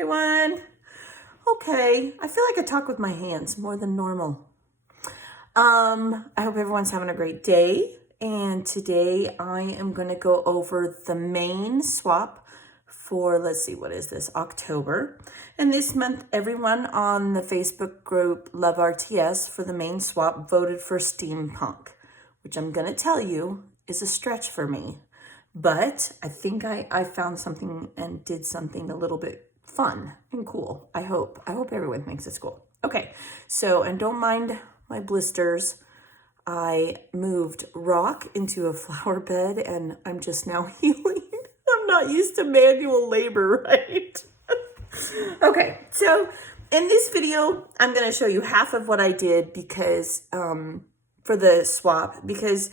everyone. Okay, I feel like I talk with my hands more than normal. I hope everyone's having a great day. And today I am going to go over the main swap for, let's see, what is this, October. And this month, everyone on the Facebook group Love RTS for the main swap voted for steampunk, which I'm going to tell you is a stretch for me. But I think I found something and did something a little bit fun and cool. I hope everyone thinks it's cool. Okay, so, and don't mind my blisters. I moved rock into a flower bed and I'm just now healing. I'm not used to manual labor, right? Okay, so in this video, I'm going to show you half of what I did because, for the swap, because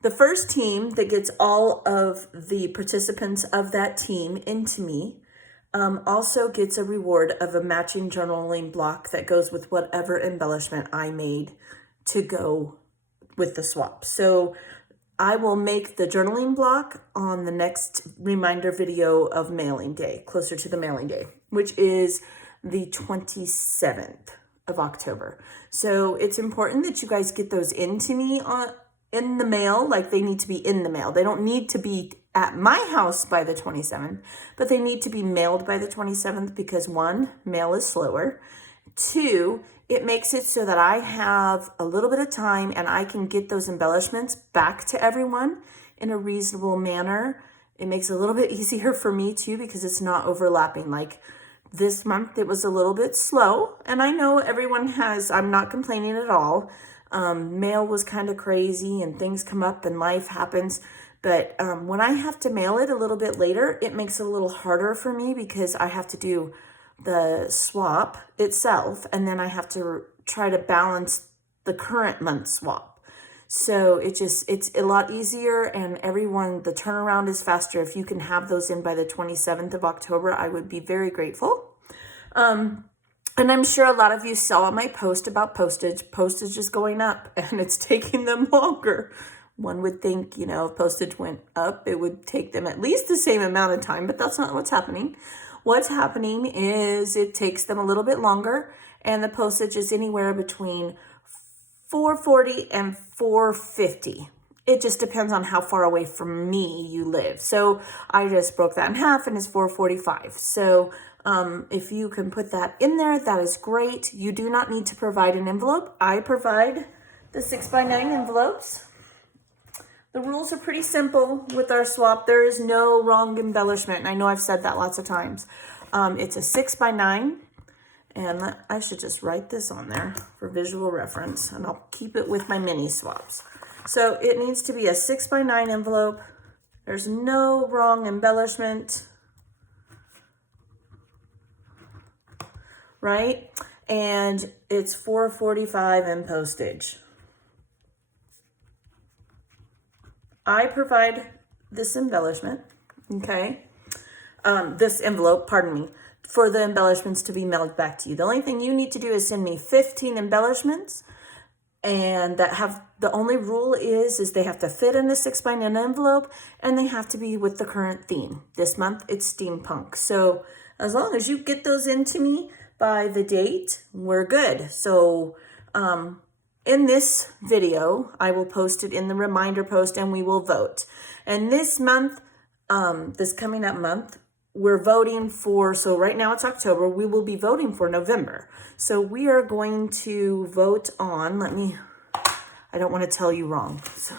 the first team that gets all of the participants of that team into me also gets a reward of a matching journaling block that goes with whatever embellishment I made to go with the swap. So I will make the journaling block on the next reminder video of mailing day, closer to the mailing day, which is the 27th of October. So it's important that you guys get those into me in the mail, like they need to be in the mail. They don't need to be at my house by the 27th, but they need to be mailed by the 27th because one, mail is slower. Two, it makes it so that I have a little bit of time and I can get those embellishments back to everyone in a reasonable manner. It makes it a little bit easier for me too because it's not overlapping. Like this month, it was a little bit slow and I know everyone has, I'm not complaining at all. Mail was kind of crazy and things come up and life happens. But when I have to mail it a little bit later, it makes it a little harder for me because I have to do the swap itself and then I have to try to balance the current month swap. So it's a lot easier and the turnaround is faster. If you can have those in by the 27th of October, I would be very grateful. And I'm sure a lot of you saw my post about postage. Postage is going up and it's taking them longer. One would think, if postage went up, it would take them at least the same amount of time, but that's not what's happening. What's happening is it takes them a little bit longer and the postage is anywhere between $4.40 and $4.50. It just depends on how far away from me you live. So I just broke that in half and it's $4.45. So if you can put that in there, that is great. You do not need to provide an envelope. I provide the 6x9 envelopes. The rules are pretty simple with our swap. There is no wrong embellishment. And I know I've said that lots of times. It's a 6x9. And I should just write this on there for visual reference. And I'll keep it with my mini swaps. So it needs to be a 6x9 envelope. There's no wrong embellishment. Right? And it's $4.45 in postage. I provide this embellishment, okay? This envelope, pardon me, for the embellishments to be mailed back to you. The only thing you need to do is send me 15 embellishments, and the only rule is they have to fit in a 6x9 envelope, and they have to be with the current theme. This month, it's steampunk. So as long as you get those into me by the date, we're good. So, in this video, I will post it in the reminder post and we will vote. And this month, this coming up month, we're voting for, so right now it's October, we will be voting for November. So we are going to vote on, I don't want to tell you wrong. So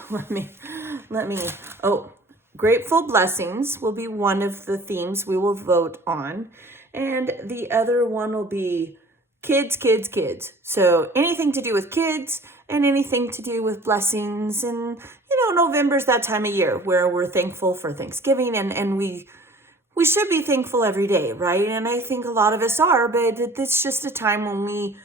Grateful Blessings will be one of the themes we will vote on. And the other one will be kids, kids, kids. So anything to do with kids and anything to do with blessings. And, November's that time of year where we're thankful for Thanksgiving and we should be thankful every day, right? And I think a lot of us are, but it's just a time when we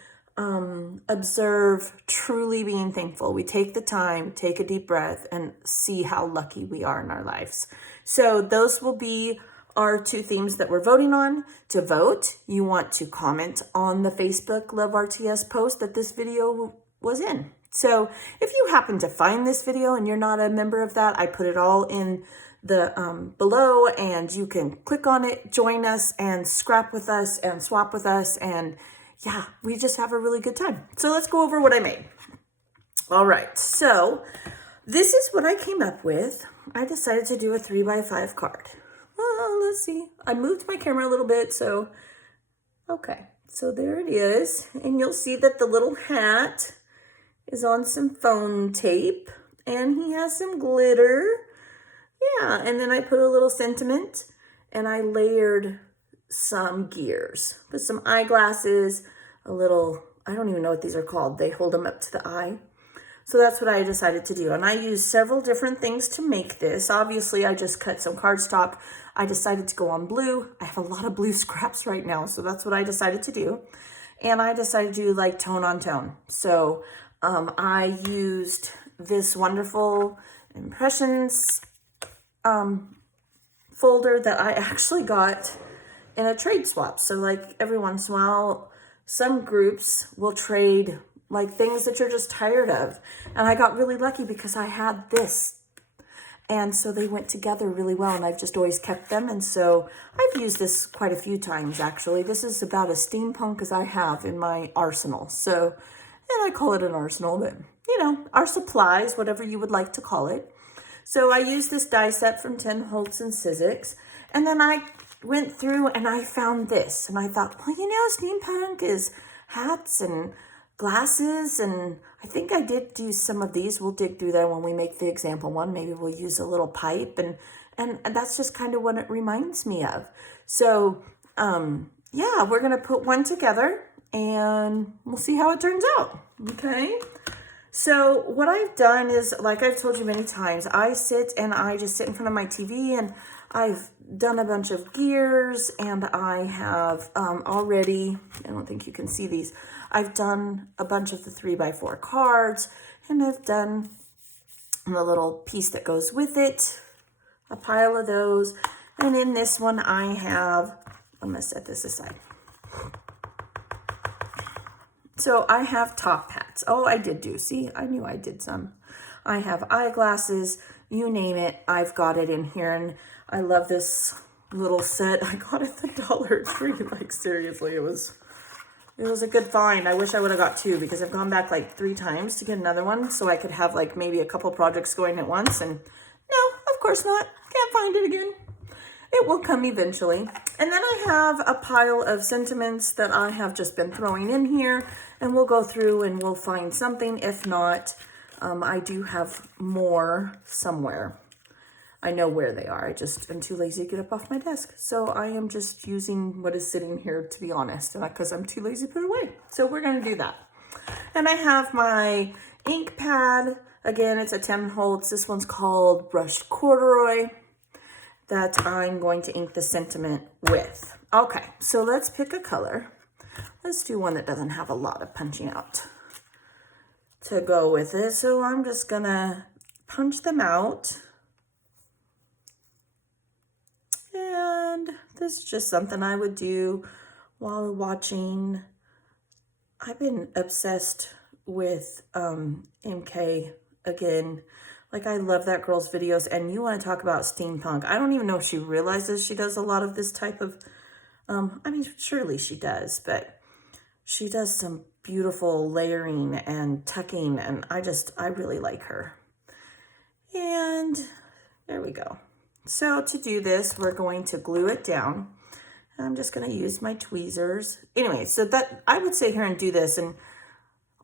observe truly being thankful. We take the time, take a deep breath and see how lucky we are in our lives. So those will be our two themes that we're voting on. To vote, you want to comment on the Facebook Love RTS post that this video was in. So if you happen to find this video and you're not a member of that, I put it all in below, and you can click on it, join us, and scrap with us and swap with us. And yeah, we just have a really good time. So let's go over what I made. All right, so this is what I came up with. I decided to do a 3x5 card. Well, let's see. I moved my camera a little bit, so okay. So there it is. And you'll see that the little hat is on some foam tape, and he has some glitter. Yeah, and then I put a little sentiment, and I layered some gears. Put some eyeglasses, a little, I don't even know what these are called. They hold them up to the eye. So that's what I decided to do. And I used several different things to make this. Obviously, I just cut some cardstock. I decided to go on blue. I have a lot of blue scraps right now, so that's what I decided to do. And I decided to do like tone on tone. So I used this wonderful impressions folder that I actually got in a trade swap. So like every once in a while, some groups will trade like things that you're just tired of. And I got really lucky because I had this. And so they went together really well, and I've just always kept them. And so I've used this quite a few times, actually. This is about as steampunk as I have in my arsenal. So, and I call it an arsenal, but you know, our supplies, whatever you would like to call it. So I used this die set from 10 Holtz and Sizzix. And then I went through and I found this. And I thought, well, you know, steampunk is hats and glasses, and I think I did do some of these. We'll dig through that when we make the example one. Maybe we'll use a little pipe, and that's just kind of what it reminds me of. So yeah, we're gonna put one together and we'll see how it turns out. Okay, so what I've done is, like I've told you many times, I sit in front of my TV, and I've done a bunch of gears, and I have already, I don't think you can see these, I've done a bunch of the 3x4 cards, and I've done the little piece that goes with it, a pile of those. And in this one I have, I'm gonna set this aside. So I have top hats. Oh, I did do, see, I knew I did some. I have eyeglasses, you name it, I've got it in here. And I love this little set. I got it at the Dollar Tree. Like seriously, it was a good find. I wish I would have got two, because I've gone back like 3 times to get another one so I could have like maybe a couple projects going at once. And no, of course not. Can't find it again. It will come eventually. And then I have a pile of sentiments that I have just been throwing in here, and we'll go through and we'll find something. If not, I do have more somewhere. I know where they are. I'm too lazy to get up off my desk. So I am just using what is sitting here, to be honest, because I'm too lazy to put it away. So we're going to do that. And I have my ink pad. Again, it's a 10 Holtz. This one's called Brushed Corduroy, that I'm going to ink the sentiment with. Okay, so let's pick a color. Let's do one that doesn't have a lot of punching out to go with it. So I'm just going to punch them out. And this is just something I would do while watching. I've been obsessed with MK again. Like, I love that girl's videos. And you want to talk about steampunk. I don't even know if she realizes she does a lot of this type of, I mean, surely she does, but she does some beautiful layering and tucking, and I really like her. And there we go. So to do this, we're going to glue it down. I'm just going to use my tweezers. Anyway, so that I would sit here and do this. And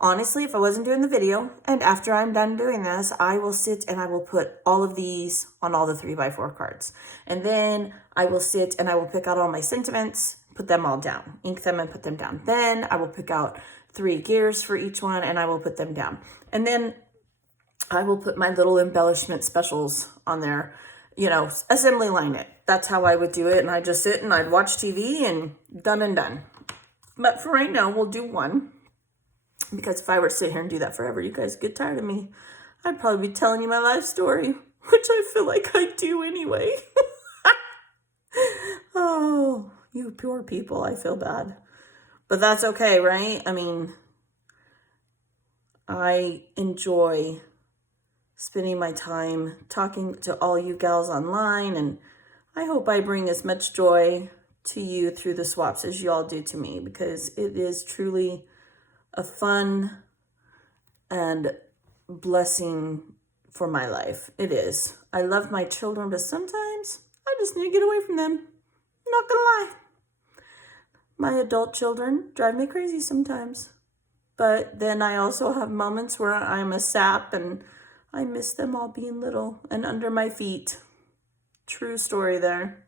honestly, if I wasn't doing the video, and after I'm done doing this, I will sit and I will put all of these on all the 3x4 cards. And then I will sit and I will pick out all my sentiments, put them all down, ink them and put them down. Then I will pick out 3 gears for each one and I will put them down. And then I will put my little embellishment specials on there, you know, assembly line it. That's how I would do it. And I just sit and I'd watch TV and done and done. But for right now, we'll do one. Because if I were to sit here and do that forever, you guys get tired of me. I'd probably be telling you my life story, which I feel like I do anyway. Oh, you poor people, I feel bad. But that's okay, right? I mean, I enjoy spending my time talking to all you gals online, and I hope I bring as much joy to you through the swaps as you all do to me, because it is truly a fun and blessing for my life. It is. I love my children, but sometimes I just need to get away from them. I'm not gonna lie. My adult children drive me crazy sometimes. But then I also have moments where I'm a sap and I miss them all being little and under my feet. True story there.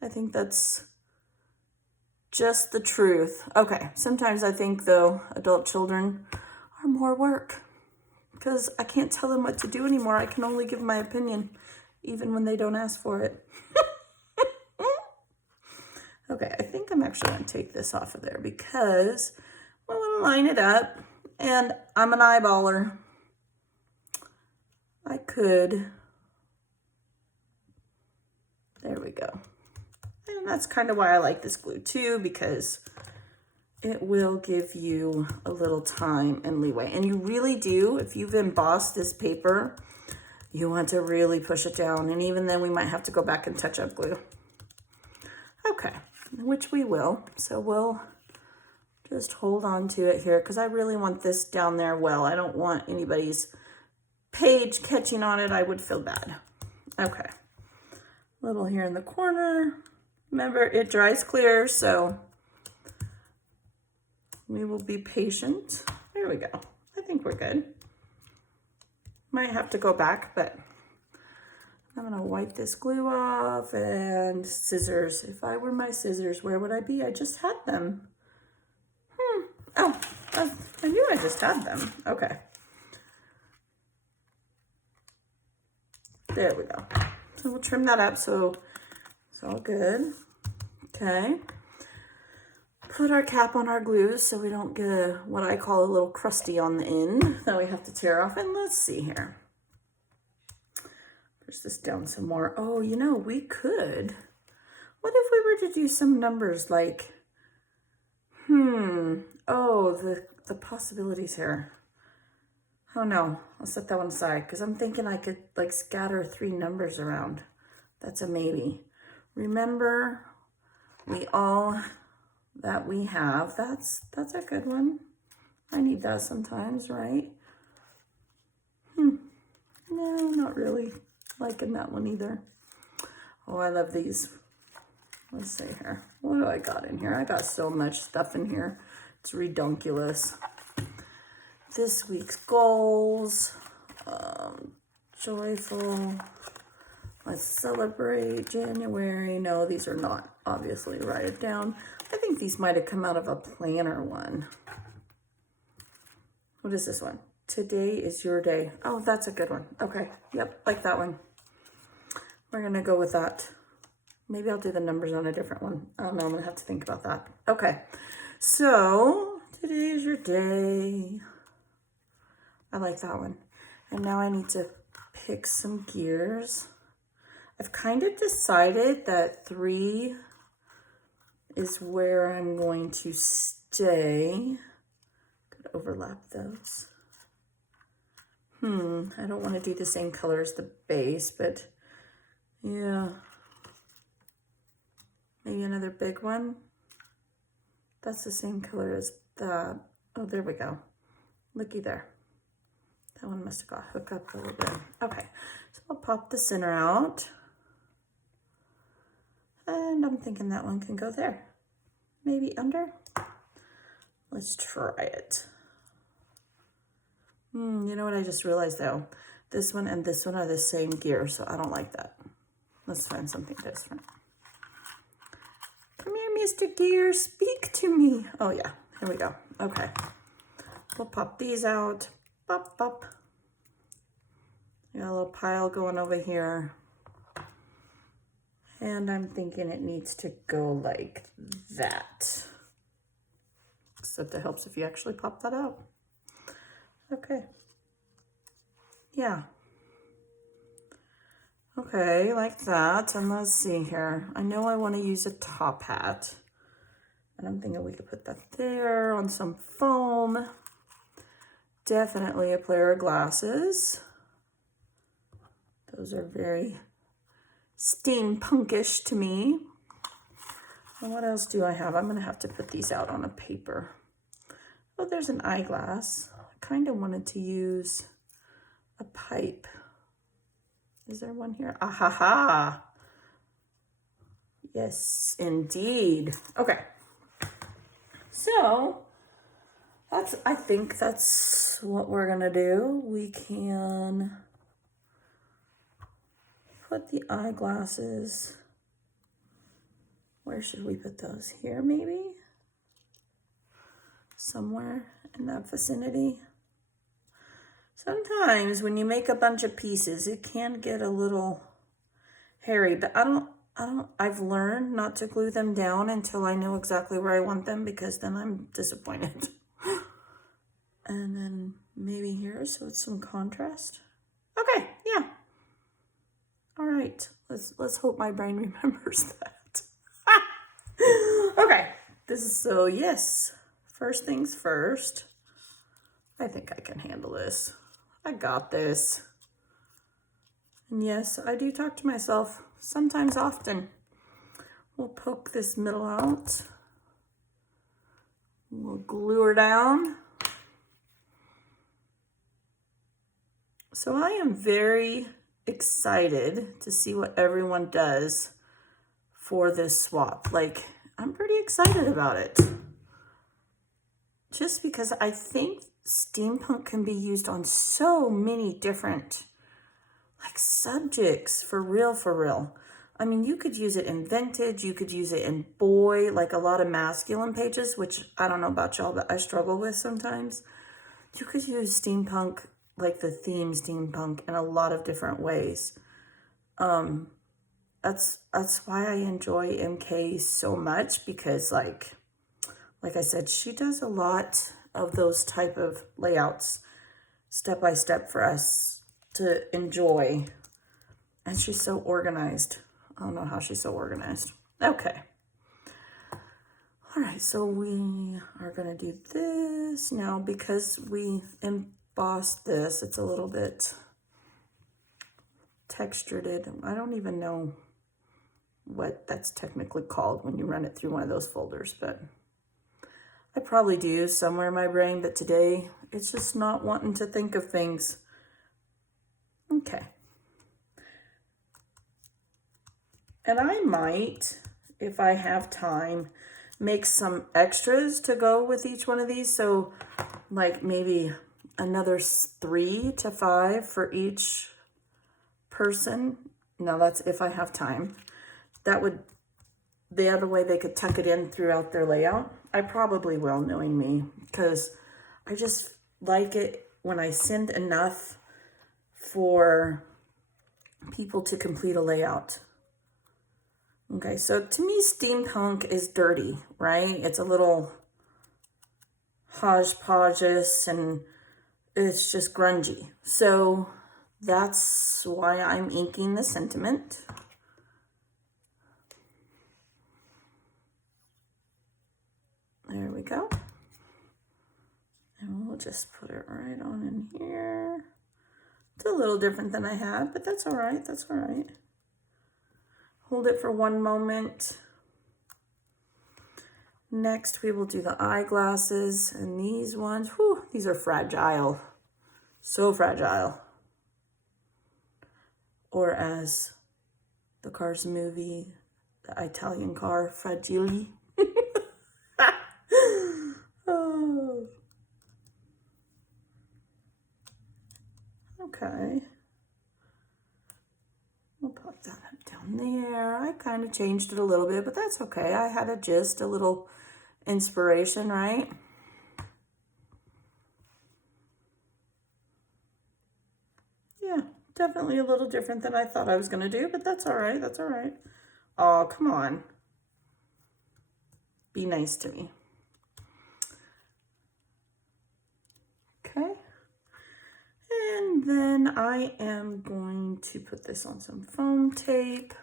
I think that's just the truth. Okay, sometimes I think, though, adult children are more work because I can't tell them what to do anymore. I can only give my opinion, even when they don't ask for it. Okay, I think I'm actually going to take this off of there because I want to line it up, and I'm an eyeballer. I could. There we go. And that's kind of why I like this glue too, because it will give you a little time and leeway. And you really do, if you've embossed this paper, you want to really push it down. And even then we might have to go back and touch up glue. Okay, which we will. So we'll just hold on to it here because I really want this down there well. I don't want anybody's page catching on it. I would feel bad. Okay, a little here in the corner. Remember, it dries clear, so we will be patient. There we go. I think we're good. Might have to go back, but I'm gonna wipe this glue off, and scissors. If I were my scissors, where would I be? I just had them. Oh, I knew I just had them. Okay. There we go. So we'll trim that up so it's all good. Okay. Put our cap on our glue so we don't get what I call a little crusty on the end that we have to tear off. And let's see here. Push this down some more. Oh, you know, we could. What if we were to do some numbers like, oh, the possibilities here. Oh no, I'll set that one aside because I'm thinking I could like scatter 3 numbers around. That's a maybe. Remember, we all that we have, that's a good one. I need that sometimes, right? No, not really liking that one either. Oh, I love these. Let's see here. What do I got in here? I got so much stuff in here. It's redonkulous. This week's goals. Joyful. Let's celebrate January. No, these are not. Obviously, write it down. I think these might have come out of a planner one. What is this one? Today is your day. Oh, that's a good one. Okay. Yep, like that one. We're going to go with that. Maybe I'll do the numbers on a different one. I don't know. I'm going to have to think about that. Okay. So, today is your day. I like that one. And now I need to pick some gears. I've kind of decided that 3 is where I'm going to stay. Could overlap those. I don't want to do the same color as the base, but yeah. Maybe another big one. That's the same color as that. Oh, there we go. Looky there. That one must have got hooked up a little bit. Okay, so I'll pop the center out. And I'm thinking that one can go there. Maybe under. Let's try it. You know what I just realized though? This one and this one are the same gear, so I don't like that. Let's find something different. Come here, Mr. Gear, speak to me. Oh yeah, here we go. Okay, we'll pop these out. Pop, pop. Got a little pile going over here. And I'm thinking it needs to go like that. Except it helps if you actually pop that out. Okay. Yeah. Okay, like that. And let's see here. I know I want to use a top hat. And I'm thinking we could put that there on some foam. Definitely a pair of glasses. Those are very steampunkish to me. And what else do I have? I'm going to have to put these out on a paper. Oh, there's an eyeglass. I kind of wanted to use a pipe. Is there one here? Ah ha ha. Yes, indeed. Okay. So I think that's what we're going to do. We can put the eyeglasses. Where should we put those? Here, maybe? Somewhere in that vicinity. Sometimes when you make a bunch of pieces, it can get a little hairy, but I've learned not to glue them down until I know exactly where I want them, because then I'm disappointed. And then maybe here, so it's some contrast. Okay, yeah. All right, let's hope my brain remembers that. Okay, so yes, first things first. I think I can handle this. I got this. And yes, I do talk to myself sometimes often. We'll poke this middle out. We'll glue her down. So I am very excited to see what everyone does for this swap. Like, I'm pretty excited about it. Just because I think steampunk can be used on so many different subjects, for real. I mean, you could use it in vintage, you could use it in boy, like a lot of masculine pages, which I don't know about y'all, but I struggle with sometimes. You could use steampunk, like the theme steampunk, in a lot of different ways. That's why I enjoy MK so much, because like I said, she does a lot of those type of layouts step by step for us to enjoy. And she's so organized. I don't know how she's so organized. Okay. All right, so we are gonna do this now. Because we embossed this, it's a little bit textured. I don't even know what that's technically called when you run it through one of those folders, but I probably do somewhere in my brain, but today it's just not wanting to think of things. Okay. And I might, if I have time, make some extras to go with each one of these. So like maybe another 3 to 5 for each person. Now that's if I have time. That would, the other way they could tuck it in throughout their layout. I probably will, knowing me, because I just like it when I send enough for people to complete a layout. Okay, so to me, steampunk is dirty, right? It's a little hodgepodgeous and it's just grungy. So that's why I'm inking the sentiment. There we go. And we'll just put it right on in here. It's a little different than I had, but that's all right. That's all right. Hold it for one moment. Next, we will do the eyeglasses, and these ones, whew, these are fragile. So fragile. Or as the Cars movie, the Italian car, fragili. Oh. Okay. We'll pop that up down there. I kind of changed it a little bit, but that's okay. I had a little inspiration, right? Yeah, definitely a little different than I thought I was going to do, but that's all right. That's all right. Oh, come on. Be nice to me. Okay. And then I am going to put this on some foam tape.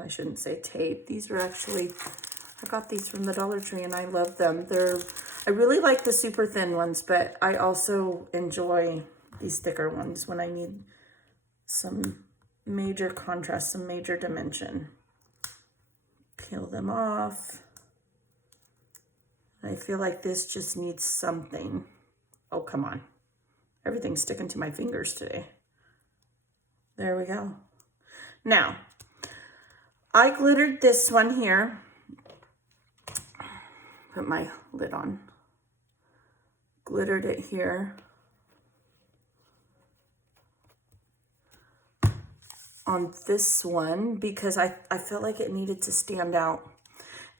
I shouldn't say tape. These are actually, I got these from the Dollar Tree and I love them. I really like the super thin ones, but I also enjoy these thicker ones when I need some major contrast, some major dimension. Peel them off. I feel like this just needs something. Oh, come on. Everything's sticking to my fingers today. There we go. Now, I glittered this one here. Put my lid on. Glittered it here. On this one because I felt like it needed to stand out.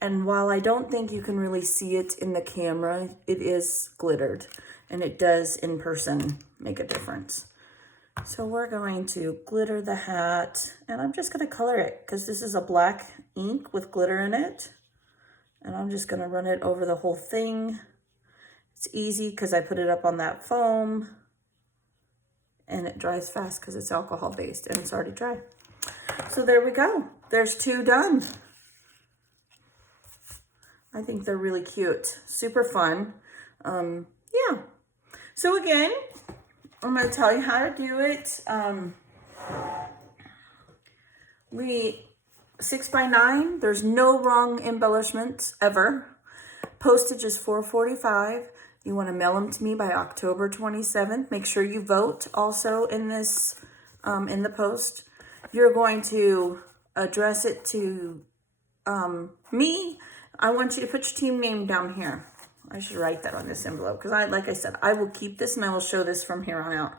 And while I don't think you can really see it in the camera, it is glittered. And it does in person make a difference. So we're going to glitter the hat. And I'm just going to color it because this is a black ink with glitter in it. And I'm just going to run it over the whole thing. It's easy because I put it up on that foam. And it dries fast because it's alcohol based and it's already dry. So there we go. There's 2 done. I think they're really cute. Super fun. Yeah. So again, I'm going to tell you how to do it. 6x9, there's no wrong embellishments ever. Postage is $4.45. You want to mail them to me by October 27th. Make sure you vote also in this, in the post. You're going to address it to me. I want you to put your team name down here. I should write that on this envelope because like I said, I will keep this and I will show this from here on out.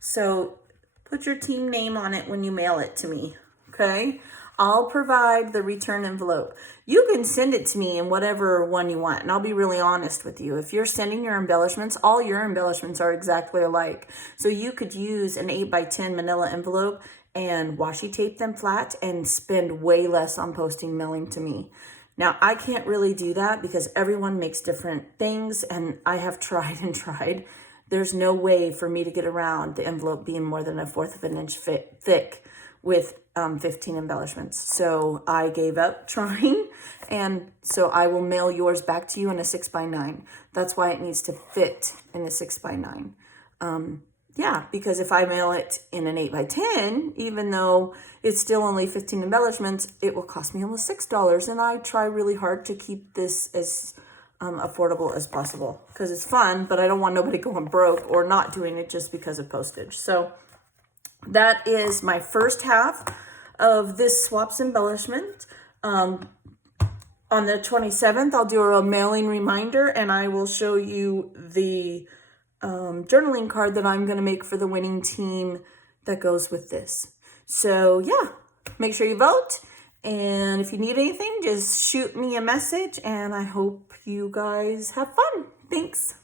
So put your team name on it when you mail it to me, okay? I'll provide the return envelope. You can send it to me in whatever one you want. And I'll be really honest with you. If you're sending your embellishments, all your embellishments are exactly alike. So you could use an 8x10 manila envelope and washi tape them flat and spend way less on posting mailing to me. Now, I can't really do that because everyone makes different things and I have tried and tried. There's no way for me to get around the envelope being more than 1/4 of an inch thick with 15 embellishments. So I gave up trying, and so I will mail yours back to you in a 6x9. That's why it needs to fit in a 6x9. Yeah, because if I mail it in an 8x10, even though it's still only 15 embellishments, it will cost me almost $6. And I try really hard to keep this as affordable as possible because it's fun, but I don't want nobody going broke or not doing it just because of postage. So that is my first half of this swaps embellishment. On the 27th, I'll do a mailing reminder and I will show you the journaling card that I'm going to make for the winning team that goes with this. So yeah, make sure you vote. And if you need anything, just shoot me a message and I hope you guys have fun. Thanks.